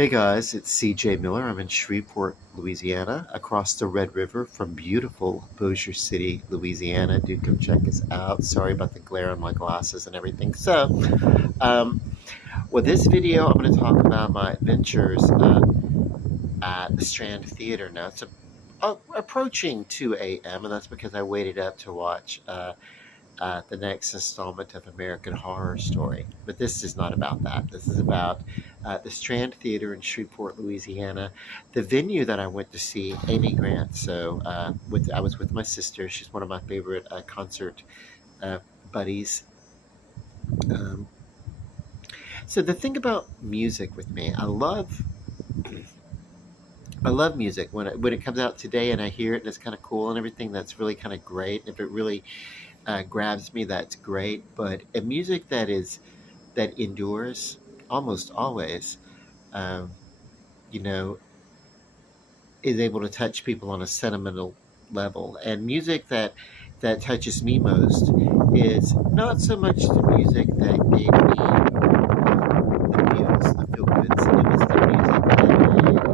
Hey guys, it's CJ Miller. I'm in Shreveport, Louisiana, across the Red River from beautiful Bossier City, Louisiana. Do come check us out. Sorry about the glare on my glasses and everything. Um, with this video, I'm going to talk about my adventures at the Strand Theater. Now, it's approaching 2 a.m., and that's because I waited up to watch the next installment of American Horror Story. But this is not about that. This is about the Strand Theater in Shreveport, Louisiana, the venue that I went to see Amy Grant. I was with my sister. She's one of my favorite concert uh, buddies. Um, so the thing about music with me, I love music when it comes out today and I hear it and it's kind of cool and everything. That's really kind of great. If it really grabs me, that's great. But a music that endures almost always, um, you know, is able to touch people on a sentimental level. And music that touches me most is not so much the music that gave me the feels, the feel goods. It was the music that made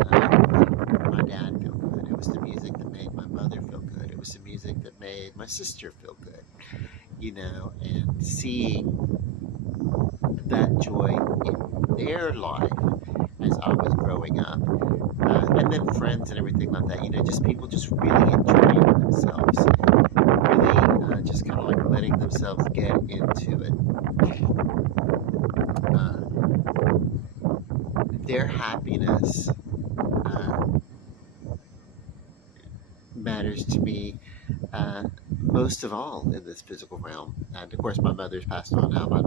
my dad feel good. It was the music that made my mother feel good. It was the music that made my sister feel good. And seeing that joy in their life as I was growing up, and then friends and everything like that. Just people just really enjoying themselves, really just kind of like letting themselves get into it. Uh, their happiness uh, matters to me most of all in this physical realm. And of course, my mother's passed on now. My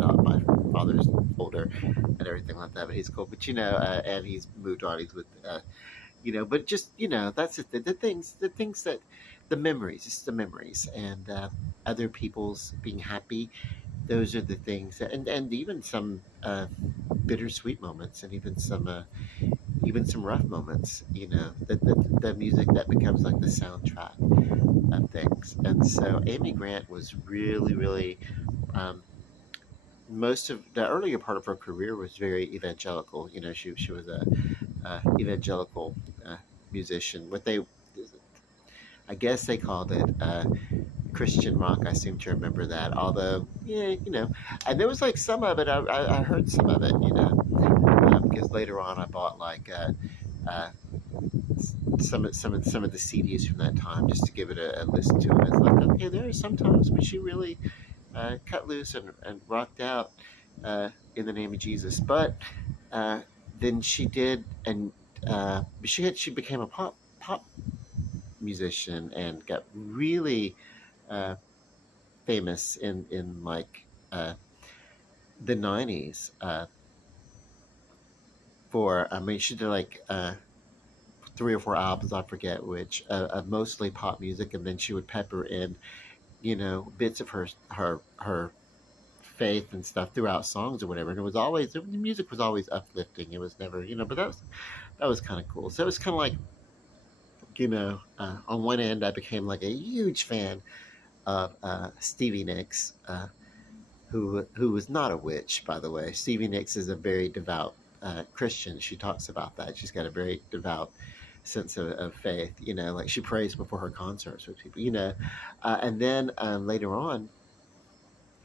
father's older and everything like that, but he's cool. But and he's moved on. He's with but just that's the things that the memories, it's the memories, and other people's being happy. Those are the things and even some bittersweet moments, and even some rough moments. The music that becomes like the soundtrack of things. And so Amy Grant was really, really, um, most of the earlier part of her career was very evangelical. She was a evangelical uh, musician. I guess they called it Christian rock. I seem to remember that. Although, yeah, and there was like some of it. I heard some of it, because later on I bought like uh, some of the CDs from that time just to give it a listen to. And it's like, okay, there are some times when she really cut loose and rocked out in the name of Jesus. But uh, then she did, and she became a pop musician and got really uh, famous in like the '90s. I mean, she did like 3 or 4 albums, I forget which, of mostly pop music, and then she would pepper in bits of her faith and stuff throughout songs or whatever. And the music was always uplifting. It was never, but that was kind of cool. So it was kind of like, on one end, I became like a huge fan of Stevie Nicks, who was not a witch, by the way. Stevie Nicks is a very devout Christian. She talks about that. She's got a very devout sense of faith. Like she prays before her concerts with people. And then later on,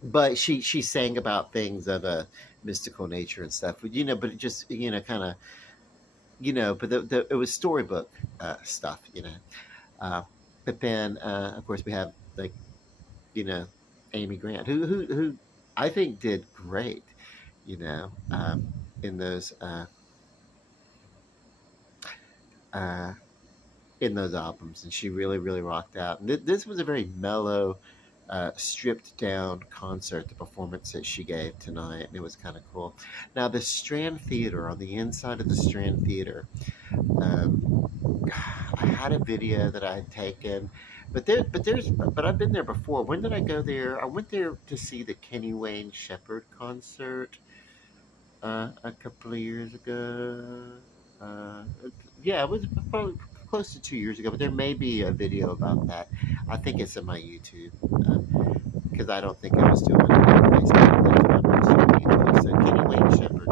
but she sang about things of a mystical nature and stuff. But it just kind of but it was storybook stuff. Uh, but then of course we have like you know Amy Grant, who I think did great. You know, in those uh, in those albums, and she really really rocked out. And this was a very mellow, stripped down concert, the performance that she gave tonight, and it was kind of cool. Now, the Strand Theater, on the inside of the Strand Theater, um, I had a video that I had taken, but I've been there before. When did I go there? I went there to see the Kenny Wayne Shepherd concert a couple of years ago. Uh, yeah, it was probably close to 2 years ago, but there may be a video about that. I think it's in my YouTube because I don't think I was doing it on Facebook. I think I was doing YouTube. So Kenny Wayne Shepherd,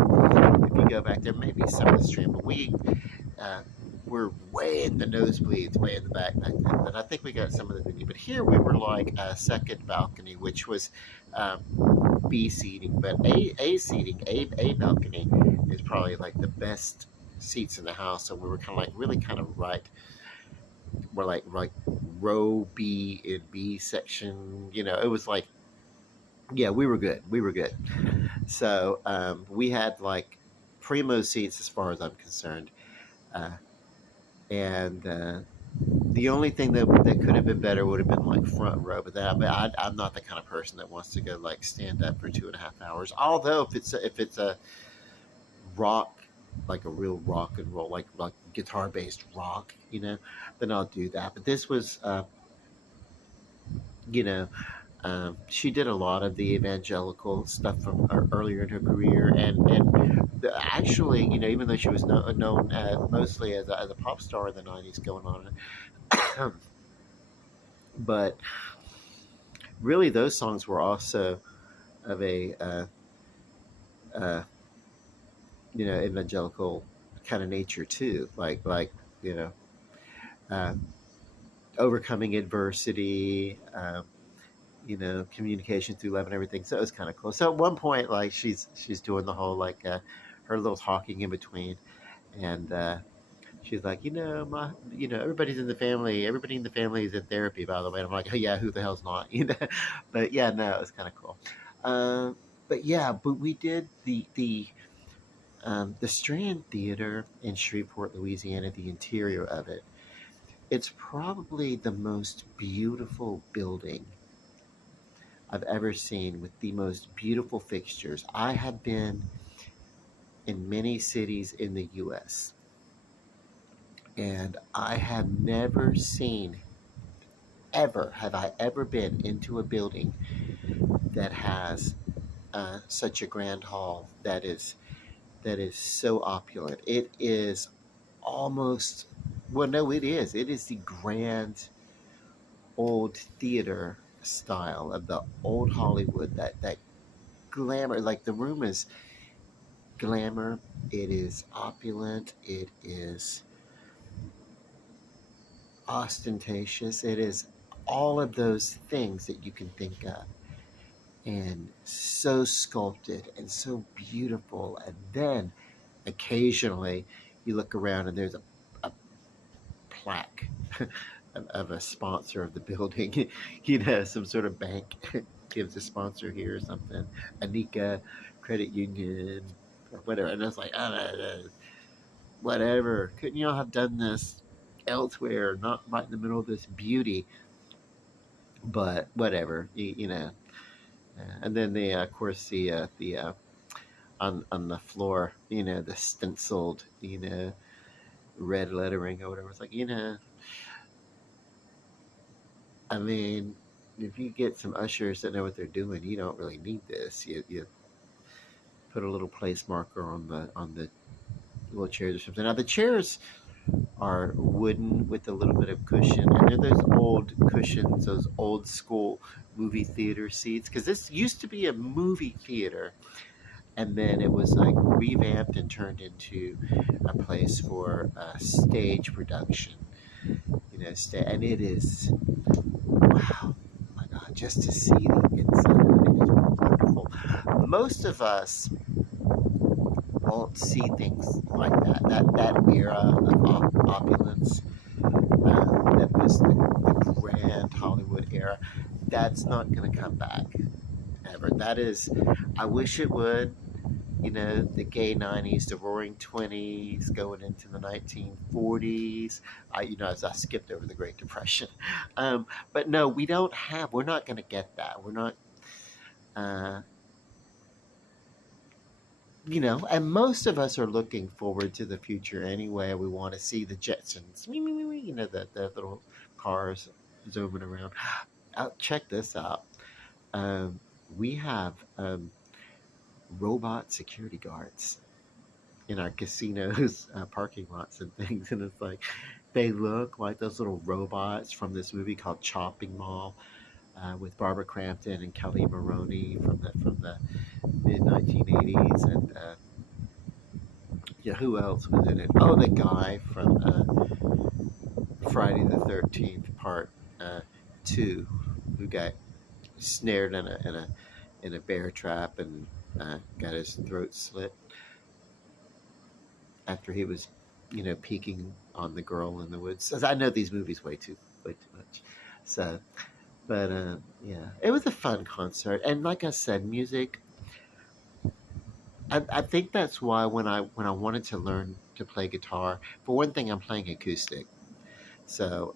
if you go back there, maybe some of the stream, but uh, we're way in the nosebleeds, way in the back then. But I think we got some of the video. But here we were like a second balcony, which was um, B seating, but A seating, A balcony is probably like the best seats in the house. So we were kind of like really kind of right. We're like row B in B section. You know, it was like yeah, we were good. We were good. So we had like primo seats as far as I'm concerned, uh, and the only thing that could have been better would have been like front row. I'm not the kind of person that wants to go like stand up for 2.5 hours. Although if it's a rock, like a real rock and roll, like guitar based rock, you know, then I'll do that. But this was, you know, she did a lot of the evangelical stuff from earlier in her career, actually, you know, even though she was known mostly as a pop star in the '90s, going on, but really those songs were also of a uh, you know, evangelical kind of nature too, like you know, uh, overcoming adversity. You know, communication through love and everything. So it was kind of cool. So at one point, like she's doing the whole like her little talking in between, and she's like, you know, everybody in the family is in therapy, by the way. And I'm like, oh yeah, who the hell's not, you know? But yeah, no, it was kind of cool. But yeah, but we did the Strand Theater in Shreveport, Louisiana, the interior of it. It's probably the most beautiful building I've ever seen, with the most beautiful fixtures. I have been in many cities in the US, and I have never seen, ever, have I ever been into a building that has such a grand hall that is so opulent. It is almost, well, no, it is. It is the grand old theater style of the old Hollywood, that glamour. Like the room is glamour, it is opulent, it is ostentatious, it is all of those things that you can think of, and so sculpted and so beautiful. And then occasionally you look around and there's a plaque of a sponsor of the building, you know, some sort of bank gives a sponsor here or something, Anika Credit Union or whatever. And it's like, oh, whatever. Couldn't y'all have done this elsewhere, not right in the middle of this beauty? But whatever, you know. And then of course, the on the floor, you know, the stenciled, you know, red lettering or whatever. It's like, you know, I mean, if you get some ushers that know what they're doing, you don't really need this. You put a little place marker on the little chairs or something. Now the chairs are wooden with a little bit of cushion, and they're those old cushions, those old school movie theater seats. Because this used to be a movie theater, and then it was like revamped and turned into a place for stage production. You know, and it is, wow, my God, just to see the inside of it, it is wonderful. Most of us won't see things like that era of opulence, that was the grand Hollywood era. That's not going to come back ever. That is, I wish it would. You know, the gay '90s, the Roaring '20s, going into the 1940s. As I skipped over the Great Depression, but no, we don't have. We're not going to get that. We're not. Uh, you know, and most of us are looking forward to the future anyway. We want to see the Jetsons, you know, the little cars zooming around. Check this out. Um, we have robot security guards in our casinos parking lots and things, and it's like they look like those little robots from this movie called Chopping Mall, with Barbara Crampton and Kelly Maroney from the mid 1980s, and Yeah, who else was in it? Oh, the guy from Friday the 13th Part Two, who got snared in a bear trap and got his throat slit after he was, peeking on the girl in the woods. I know these movies way too much. So, but yeah, it was a fun concert, and like I said, music. I think that's why when I wanted to learn to play guitar, for one thing, I'm playing acoustic, so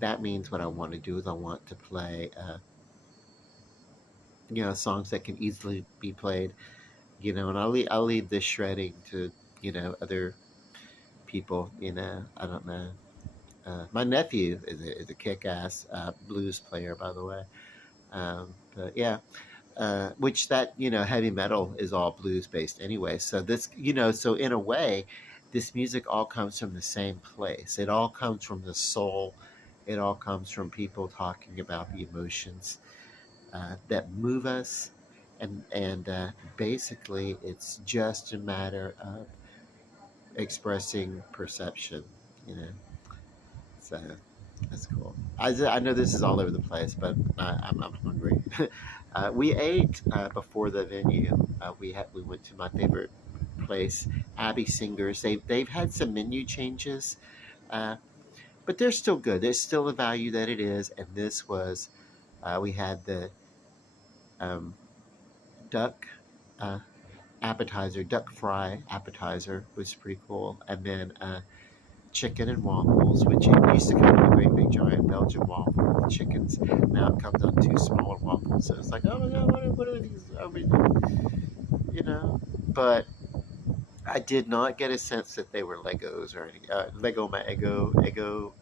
that means what I want to do is I want to play, songs that can easily be played, and I'll leave the shredding to other people. I don't know. My nephew is a kick-ass blues player, by the way. But yeah, which that heavy metal is all blues based anyway. So this so in a way, this music all comes from the same place. It all comes from the soul. It all comes from people talking about the emotions that move us, and basically, it's just a matter of expressing perception. You know, so that's cool. I know this is all over the place, but I'm hungry. We ate before the venue. We went to my favorite place, Abbey Singers. They've had some menu changes, uh, but they're still good. There's still the value that it is. And this was we had the um, duck uh, appetizer, duck fry appetizer was pretty cool, and then chicken and waffles, which it used to come in a great big giant Belgian waffle with chickens. Now it comes on two smaller waffles. So it's like, oh my god, what are these? Are we, But I did not get a sense that they were Legos or any Lego my Eggo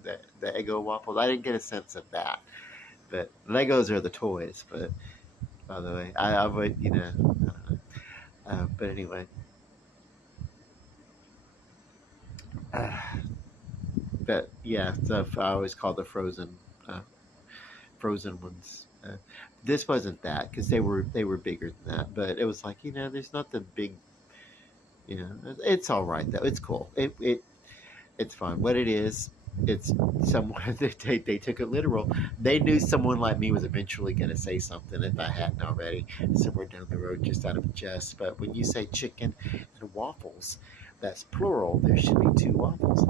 the Eggo waffles. I didn't get a sense of that. But Legos are the toys. But by the way, I would but anyway, uh, but yeah, stuff I always call the frozen ones. This wasn't that because they were bigger than that, but it was like there's not the big. It's all right though. It's cool. It's fun. What it is, it's someone they took it literal. They knew someone like me was eventually going to say something if I hadn't already somewhere down the road, just out of jest. But when you say chicken and waffles, that's plural. There should be two waffles.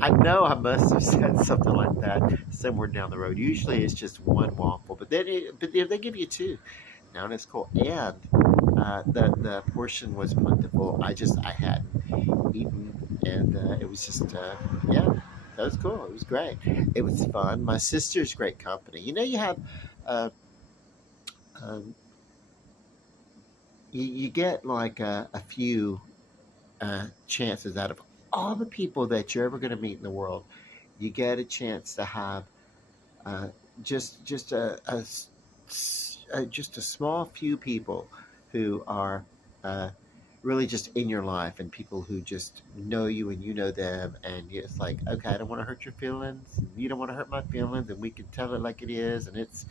I know I must have said something like that somewhere down the road. Usually it's just one waffle, but they give you two. Now and it's cool, and the portion was plentiful. I hadn't eaten, and it was just yeah, that was cool. It was great. It was fun. My sister's great company. You have uh, um, you get like a few chances out of all the people that you're ever going to meet in the world. You get a chance to have uh, just just a small few people who are uh, really just in your life, and people who just know you and you know them, and it's like, okay, I don't want to hurt your feelings, you don't want to hurt my feelings, and we can tell it like it is, and it's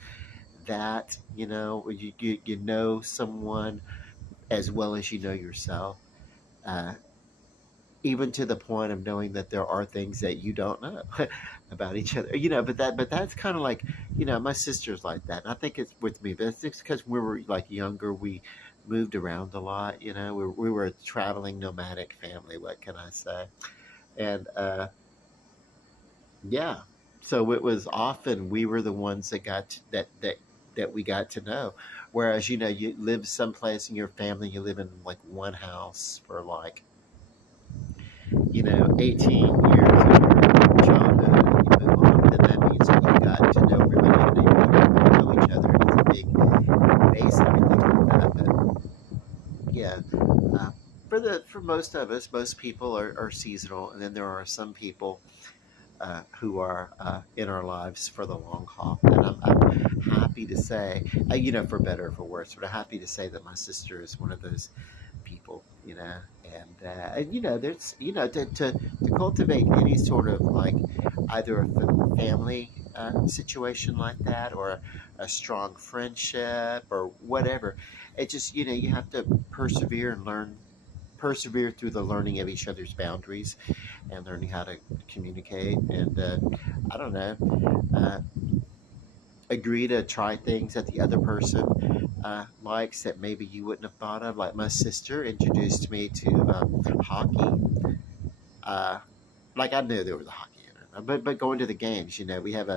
that you know someone as well as you know yourself, uh, even to the point of knowing that there are things that you don't know about each other. But that's kind of like, my sister's like that, and I think it's with me, but it's because we were like younger, we moved around a lot. We were a traveling nomadic family, what can I say? And yeah, so it was often we were the ones that that we got to know, whereas you live someplace in your family, you live in like one house for like 18 years of your childhood, and you move on, then that means that you got to know everybody and you know each other. And it's a big base and everything like that. But yeah, uh, for most of us, most people are seasonal, and then there are some people who are in our lives for the long haul. And I'm happy to say, for better or for worse, but I'm happy to say that my sister is one of those people, and there's to cultivate any sort of like either a family situation like that, or a strong friendship or whatever. It just you have to persevere and learn persevere through the learning of each other's boundaries and learning how to communicate. And I don't know, uh, agree to try things that the other person likes that maybe you wouldn't have thought of. Like my sister introduced me to hockey. Uh, like I knew there was a hockey in it, but going to the games, we have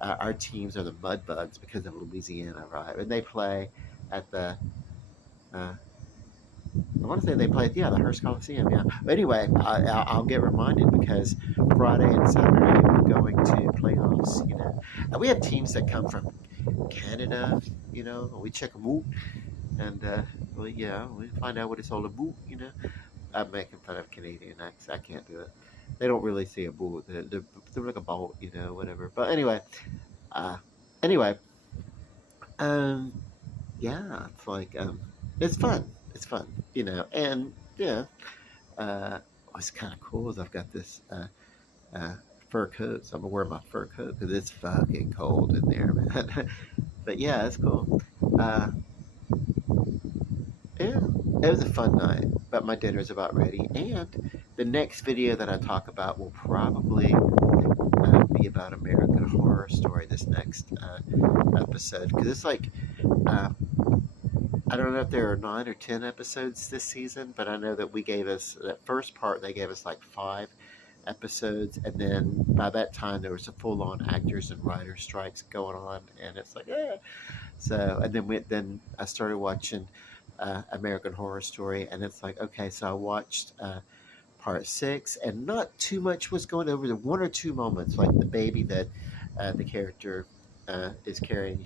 our teams are the Mud Bugs because of Louisiana, right? And they play at the uh, I want to say they played, yeah, the Hearst Coliseum, yeah. But anyway, I'll get reminded because Friday and Saturday we're going to playoffs. And we have teams that come from Canada, we check them out, and well, yeah, we find out what it's all about. I'm making fun of Canadian accents. I can't do it. They don't really say a boot. They're like a boat, whatever. But uh, anyway, um, yeah, it's like it's fun. It's fun, and yeah, what's kind of cool is I've got this uh, fur coat, so I'm gonna wear my fur coat because it's fucking cold in there, man. But yeah, it's cool. Uh, yeah, it was a fun night. But my dinner's about ready, and the next video that I talk about will probably be about American Horror Story. This next episode, because it's like. Uh, I don't know if there are 9 or 10 episodes this season, but I know that we gave us that first part. They gave us like 5 episodes, and then by that time there was a full-on actors and writers strikes going on, and it's like, yeah. So, and then I started watching American Horror Story, and it's like, okay, so I watched part 6, and not too much was going over. The 1 or 2 moments, like the baby that the character is carrying.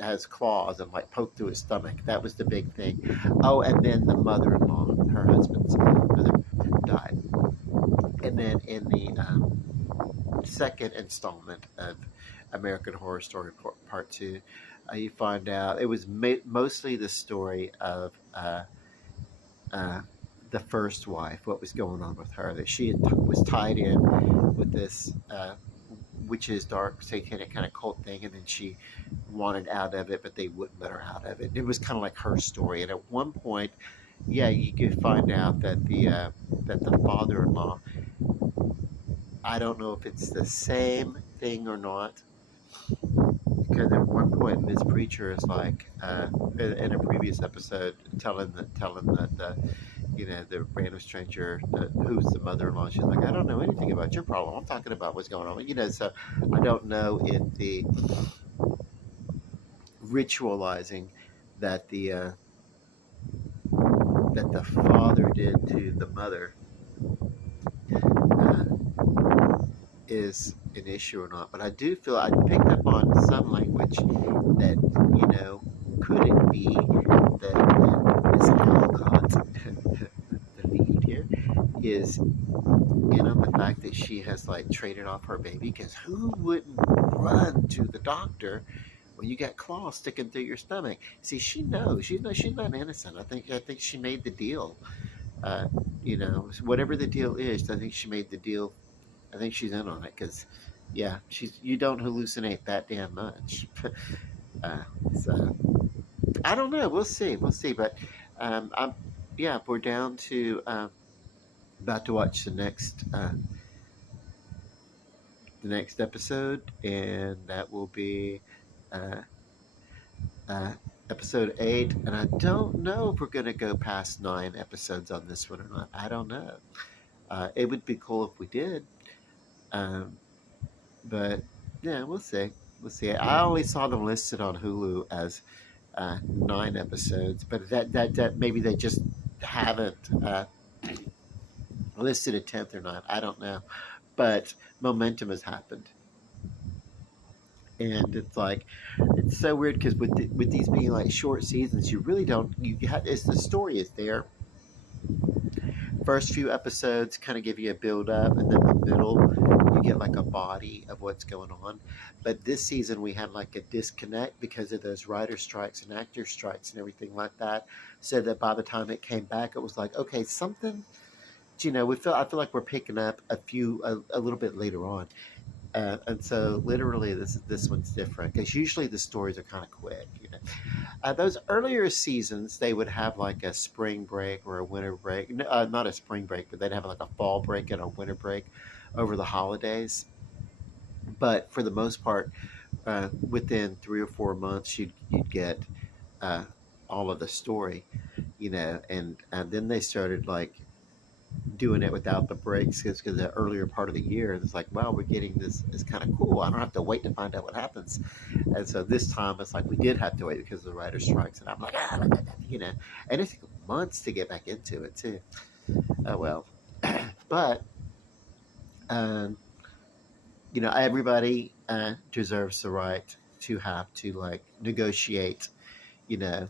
Has claws and like poke through his stomach. That was the big thing. Oh, and then the mother-in-law, her husband's mother, died. And then in the second installment of American Horror Story Part 2, you find out it was mostly the story of uh, the first wife, what was going on with her, that she was tied in with this witches, dark, satanic kind of cult thing, and then she wanted out of it, but they wouldn't let her out of it. It was kind of like her story. And at one point, yeah, you could find out that the father-in-law, I don't know if it's the same thing or not, because at one point this preacher is like in a previous episode telling the random stranger who's the mother-in-law. She's like, I don't know anything about your problem. I'm talking about what's going on. So I don't know if the ritualizing that the father did to the mother uh, is an issue or not. But I do feel I picked up on some language that could it be that Miss Alcott, the lead here, is in on the fact that she has like traded off her baby? Because who wouldn't run to the doctor when you got claws sticking through your stomach? See, she knows. She's not innocent. I think she made the deal. Uh, whatever the deal is, I think she made the deal. I think she's in on it because, yeah, you don't hallucinate that damn much. uh, so I don't know. We'll see. We'll see. But we're down to about to watch the next episode, and that will be uh, uh, episode 8. And I don't know if we're going to go past 9 episodes on this one or not. I don't know. It would be cool if we did. But yeah, we'll see. We'll see. I only saw them listed on Hulu as 9 episodes, but that maybe they just haven't listed a 10th or not. I don't know. But momentum has happened. And it's like, it's so weird because with these being like short seasons, you really don't, it's the story is there. First few episodes kind of give you a build up, and then the middle, you get like a body of what's going on. But this season we had like a disconnect because of those writer strikes and actor strikes and everything like that. So that by the time it came back, it was like, okay, something, I feel like we're picking up a little bit later on. And so literally this one's different because usually the stories are kind of quick, you know. Those earlier seasons, they would have like a spring break or a winter break. Not a spring break, but they'd have like a fall break and a winter break over the holidays. But for the most part, within 3 or 4 months, you'd get uh, all of the story, you know. And then they started like doing it without the breaks because the earlier part of the year it's like, wow, we're getting this. It's kind of cool. I don't have to wait to find out what happens. And so this time it's like we did have to wait because of the writer strikes, and I'm like, you know, and it took months to get back into it too. Oh well. But um, you know, everybody deserves the right to have to like negotiate. You know,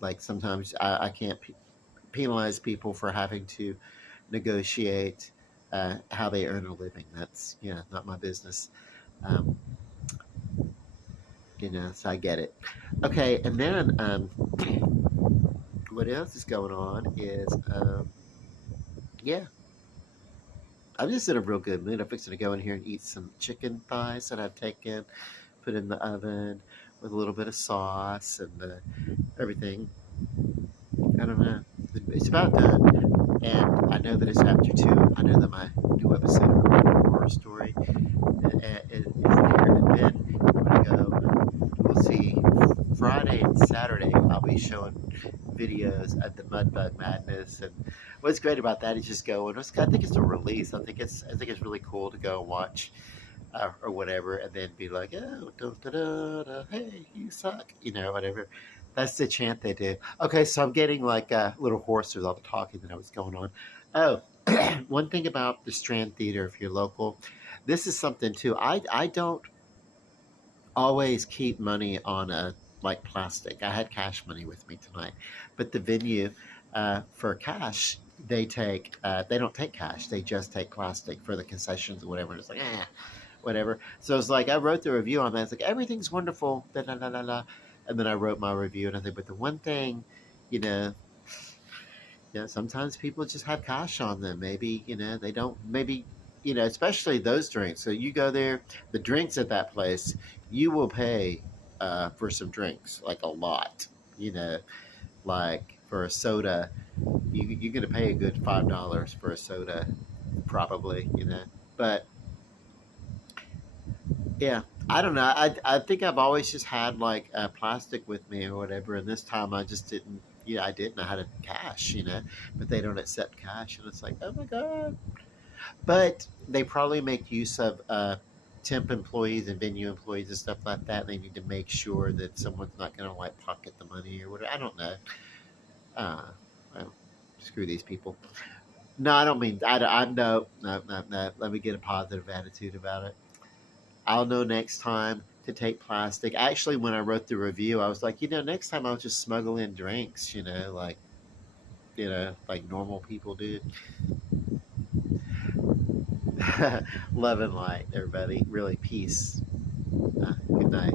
like sometimes I can't penalize people for having to negotiate how they earn a living. That's, you know, not my business. Um, you know, so I get it. Okay, and then what else is going on is yeah, I'm just in a real good mood. I'm fixing to go in here and eat some chicken thighs that I've taken, put in the oven with a little bit of sauce and everything. I don't know. It's about done. And I know that it's after 2. I know that my new episode of American Horror Story is there. And then I'm going to go, we'll see, Friday and Saturday, I'll be showing videos at the Mudbug Madness. And what's great about that is just going, I think it's a release. I think it's really cool to go and watch or whatever, and then be like, oh, da, da, da, da, hey, you suck, you know, whatever. That's the chant they do. Okay, so I'm getting like a little hoarse with all the talking that I was going on. Oh, one thing about the Strand Theater, if you're local, this is something too. I don't always keep money on a like plastic. I had cash money with me tonight, but the venue for cash, they don't take cash. They just take plastic for the concessions or whatever. And it's like, whatever. So it's like I wrote the review on that. It's like everything's wonderful, da, da, da, da, da. And then I wrote my review, and I think, but the one thing, you know, sometimes people just have cash on them. Maybe, you know, they don't. Maybe, you know, especially those drinks. So you go there, the drinks at that place, you will pay for some drinks like a lot. You know, like for a soda, you're gonna pay a good $5 for a soda, probably. You know, but yeah, I don't know. I think I've always just had like plastic with me or whatever, and this time I just didn't. Yeah, I didn't. I had a cash, you know, but they don't accept cash, and it's like, oh my god. But they probably make use of temp employees and venue employees and stuff like that. They need to make sure that someone's not going to like pocket the money or whatever. I don't know. Uh, well, screw these people. No, I don't mean. I no, no, no, no. Let me get a positive attitude about it. I'll know next time to take plastic. Actually, when I wrote the review, I was like, you know, next time I'll just smuggle in drinks, you know, like normal people do. Love and light, everybody. Really, peace. Good night.